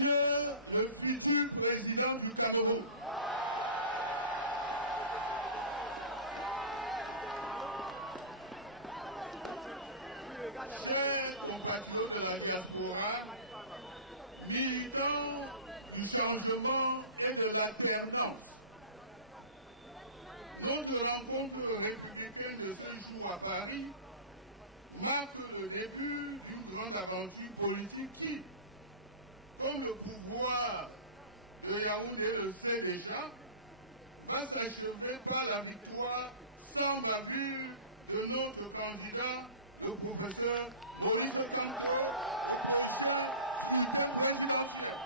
Monsieur le futur président du Cameroun, chers compatriotes de la diaspora, militants du changement et de l'alternance, notre rencontre républicaine de ce jour à Paris marque le début d'une grande aventure politique qui, comme le pouvoir de Yaoundé le sait déjà, va s'achever par la victoire sans bavure de notre candidat, le professeur Maurice Kamto, le professeur présidentiel.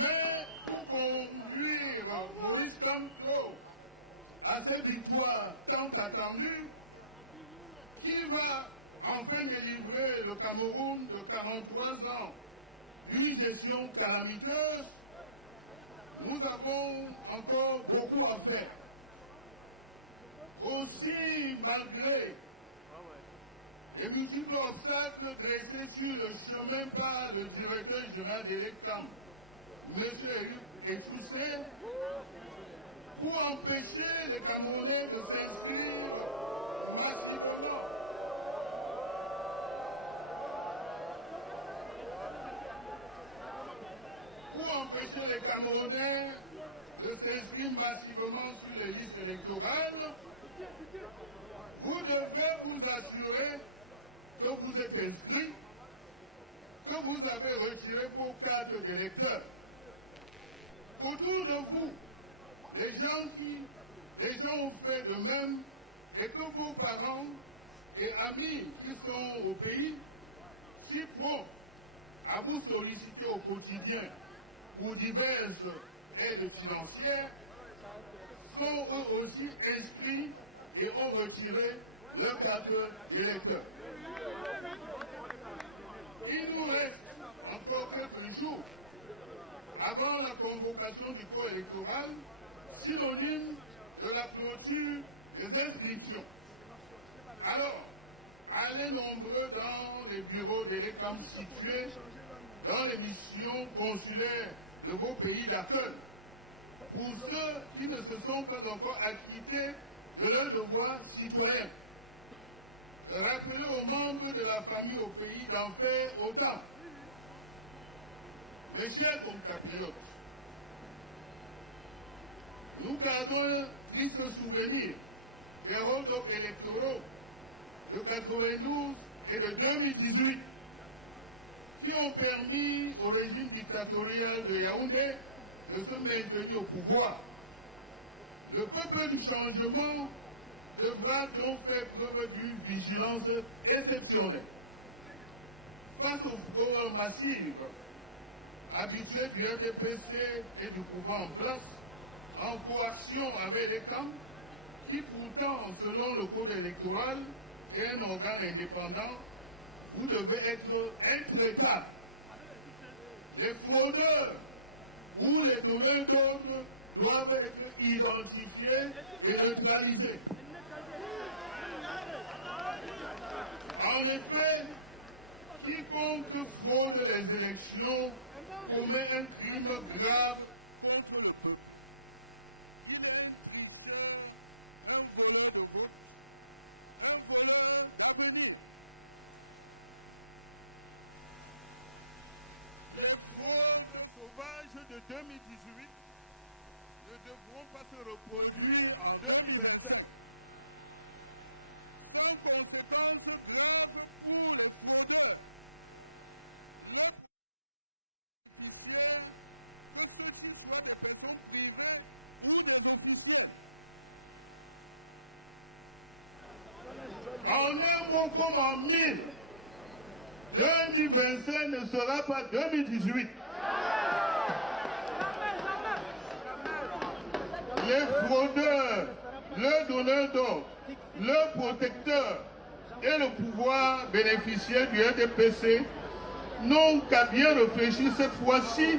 Mais pour conduire Maurice Kamto à cette victoire tant attendue, qui va enfin délivrer le Cameroun de 43 ans d'une gestion calamiteuse, nous avons encore beaucoup à faire. Aussi, malgré les multiples obstacles dressés sur le chemin par le directeur général de l'ECAM, M. Etoussé, pour empêcher les Camerounais de s'inscrire massivement de s'inscrire massivement sur les listes électorales, vous devez vous assurer que vous êtes inscrit, que vous avez retiré vos cartes d'électeurs. Autour de vous, les gens ont fait de même et que vos parents et amis qui sont au pays, si prompts à vous solliciter au quotidien pour diverses aides financières, sont eux aussi inscrits et ont retiré leur carte d'électeur. Il nous reste encore quelques jours avant la convocation du corps électoral, synonyme de la clôture des inscriptions. Alors, allez nombreux dans les bureaux des réclames situés dans les missions consulaires de vos pays d'accueil. Pour ceux qui ne se sont pas encore acquittés de leur devoir citoyen, rappelez aux membres de la famille au pays d'en faire autant. Mes chers compatriotes, nous gardons un triste souvenir des hold-up électoraux de 92 et de 2018 qui ont permis au régime dictatorial de Yaoundé de se maintenir au pouvoir. Le peuple du changement devra donc faire preuve d'une vigilance exceptionnelle face aux fraudes massives habituées du RDPC et du pouvoir en place, en coaction avec les camps, qui pourtant, selon le code électoral, est un organe indépendant, vous devez être intraitable. Les fraudeurs ou les donneurs d'autres doivent être identifiés et neutralisés. En effet, quiconque fraude les élections commet un crime grave contre le peuple. Il est un tricheur, un voleur de vote, un voleur d'abonnement. Les fraudes sauvages de 2018 ne devront pas se reproduire en 2025. Sans conséquences graves pour les fraudeurs. Que ceux-ci soient des personnes privées ou des investisseurs. En un mot comme en mille, 2025 ne sera pas 2018. Les fraudeurs, le donneur d'ordre, le protecteur et le pouvoir bénéficiaire du RDPC n'ont qu'à bien réfléchir cette fois-ci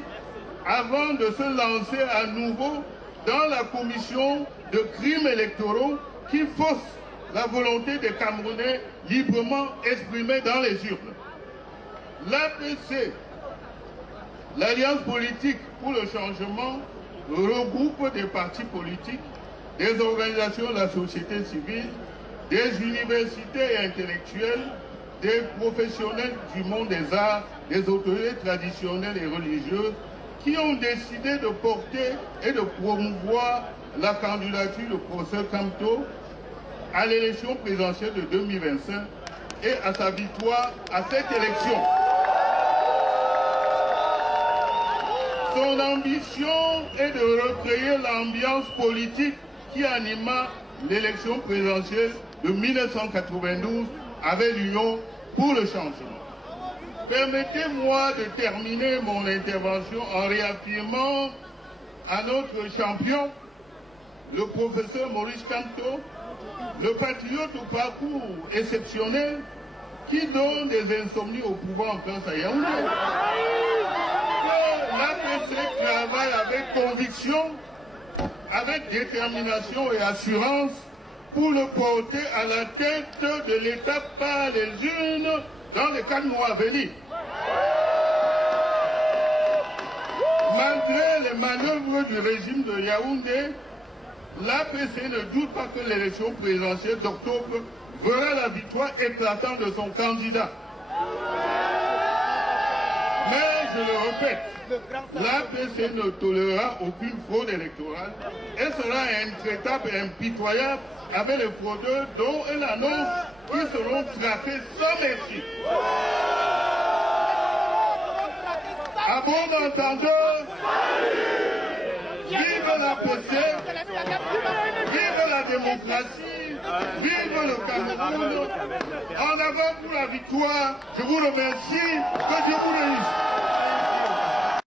avant de se lancer à nouveau dans la commission de crimes électoraux qui fausse la volonté des Camerounais librement exprimée dans les urnes. L'APC, l'Alliance politique pour le changement, regroupe des partis politiques, des organisations de la société civile, des universités et intellectuels, des professionnels du monde des arts, des autorités traditionnelles et religieuses qui ont décidé de porter et de promouvoir la candidature de professeur Kamto à l'élection présidentielle de 2025 et à sa victoire à cette élection. Son ambition est de recréer l'ambiance politique qui anima l'élection présidentielle de 1992 avec l'Union pour le changement. Permettez-moi de terminer mon intervention en réaffirmant à notre champion, le professeur Maurice Kamto, le patriote au parcours exceptionnel qui donne des insomnies au pouvoir en place à Yaoundé. L'APC travaille avec conviction, avec détermination et assurance pour le porter à la tête de l'État par les urnes dans les 4 mois à venir. Malgré les manœuvres du régime de Yaoundé, l'APC ne doute pas que l'élection présidentielle d'octobre verra la victoire éclatante de son candidat. Mais, je le répète, l'APC ne tolérera aucune fraude électorale et sera intraitable et impitoyable avec les fraudeurs dont elle annonce qu'ils seront traqués sans merci. À bon entendeur, vive l'APC, vive la démocratie, vive le Cameroun. En avant pour la victoire, je vous remercie, que je vous